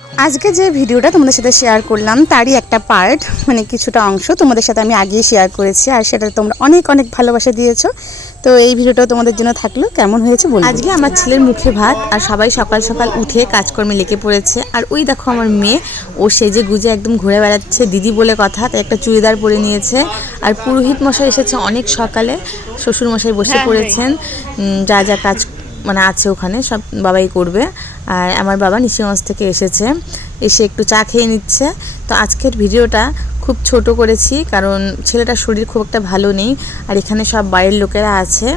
আজকে যে ভিডিওটা তোমাদের সাথে শেয়ার করলাম তারই একটা পার্ট, মানে কিছুটা অংশ তোমাদের সাথে আমি আগেই শেয়ার করেছি, আর সেটা তোমরা অনেক অনেক ভালোবাসা দিয়েছো। তো এই ভিডিওটাও তোমাদের জন্য থাকলো, কেমন হয়েছে বলবো। আজকে আমার ছেলের মুখে ভাত, আর সবাই সকাল সকাল উঠে কাজকর্মে লেগে পড়েছে। আর ওই দেখো আমার মেয়ে, ও সেজে গুজে একদম ঘুরে বেড়াচ্ছে, দিদি বলে কথা, তাই একটা চুড়িদার পরে নিয়েছে। আর পুরোহিত মশাই এসেছে অনেক সকালে, শ্বশুর মশাই বসে পড়েছেন, যা যা কাজ মানে আছে ওখানে সব বাবাই করবে। আর আমার বাবা নিশিগঞ্জ থেকে এসেছে, এসে একটু চা খেয়ে নিচ্ছে। তো আজকের ভিডিওটা খুব ছোট করেছি, কারণ ছেলেটার শরীর খুব একটা ভালো নেই, আর এখানে সব বাইরের লোকেরা আছে।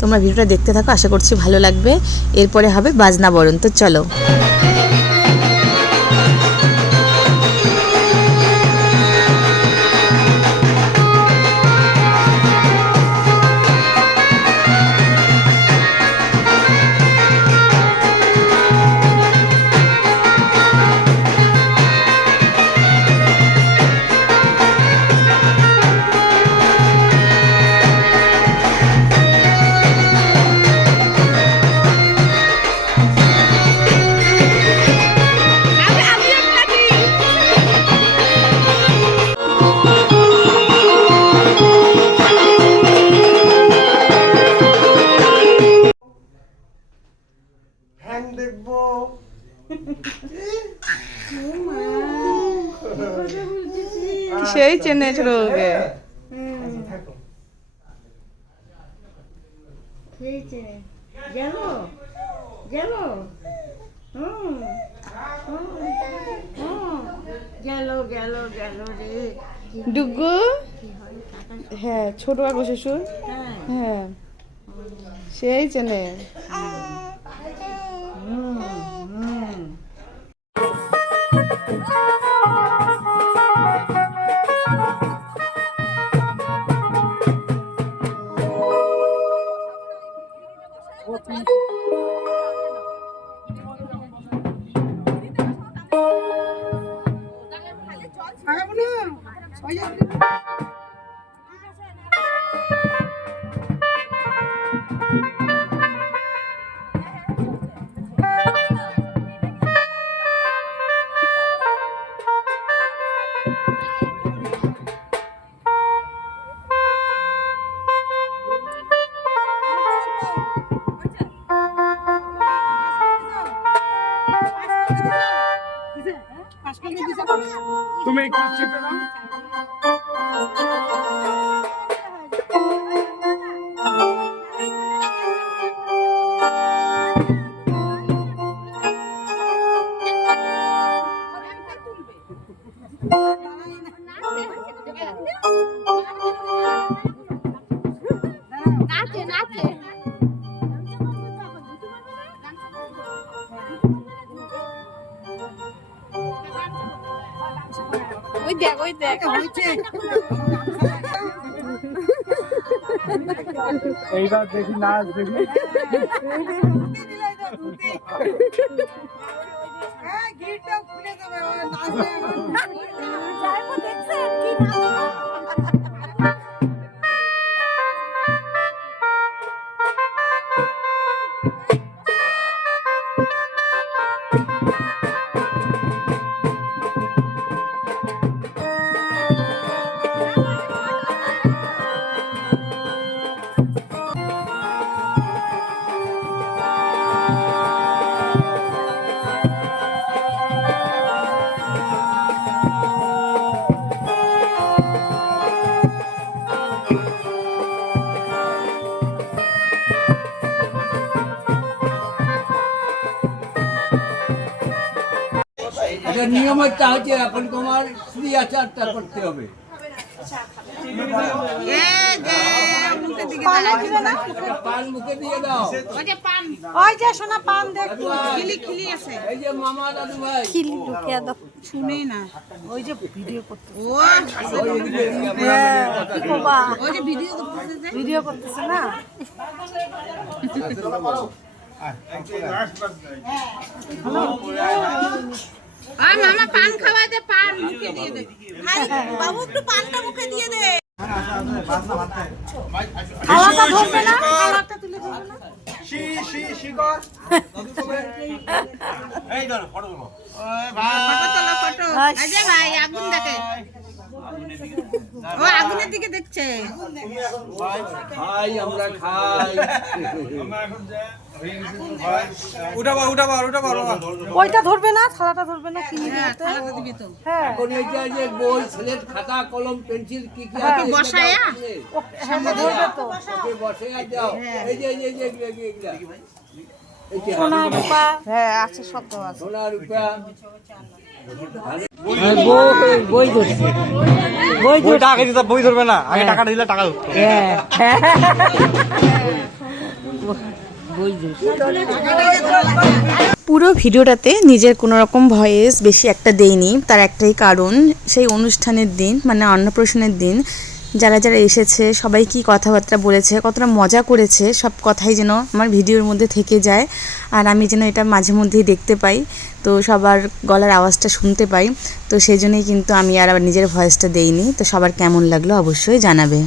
তোমরা ভিডিওটা দেখতে থাকো, আশা করছি ভালো লাগবে। এরপরে হবে বাজনা বরণ, তো চলো। সেই চেনে ছোটকে ডুগু, হ্যাঁ ছোট কাকু শ্বশুর, হ্যাঁ সেই চেনে। তুমি একটু চেপে দাও। ওই দেখ হয়েছে। এইবার দেখি নাচ দেখি। নিয়ম হচ্ছে এখন তোমার স্ত্রী আচারটা করতে হবে। পান মুখে দিয়ে দাও। ওই যে সোনা পান দেখ, খিলি খিলি আছে। এই যে মামা দাদু ভাই খিলি ঢুকিয়ে দাও, শুনেই না। ওই যে ভিডিও করতে, ও ওই যে ভিডিও করতেছে না। আর মামা পান খাওয়াই দে, পান মুখে দিয়ে দে। বাবু একটু পানটা মুখে দিয়ে দে। খাওয়াটা ধরবে না, খাওয়াটা তুলে ধরবে না। শি শি শি কর। ফটো তোলো ফটো এই যে ভাই আগুন দেখে ও আগুনের দিকে দেখছে খাই আমরা খাই ওইটা ধরবে না, থালাটা ধরবে না, কি হ্যাঁ থালাটা দিবি তো হ্যাঁ এখন এই যে বই স্লেট খাতা কলম পেন্সিল কি কি আছে বসায়া সামনে ধরবে তো। ওকে বসে আর দাও এই যে এগুলা এই যে সোনা রূপা হ্যাঁ আছে, সব দেওয়া আছে। সোনা রূপা বইটা আগে দিতে বই ধরবে না, আগে টাকাটা দিলে টাকা ধরতো। পুরো ভিডিওটাতে নিজের কোনো রকম ভয়েস বেশি একটা দেইনি, তার একটাই কারণ সেই অনুষ্ঠানের দিন মানে অন্নপ্রাশনের দিন যারা যারা এসেছে সবাই কি কথাবার্তা বলেছে, কতটা মজা করেছে, সব কথাই যেন আমার ভিডিওর মধ্যে থেকে যায় আর আমি যেন এটা মাঝে মধ্যেই দেখতে পাই, তো সবার গলার আওয়াজটা শুনতে পাই। তো সেই জন্যই কিন্তু আমি আর আবার নিজের ভয়েসটা দেইনি। তো সবার কেমন লাগলো অবশ্যই জানাবে।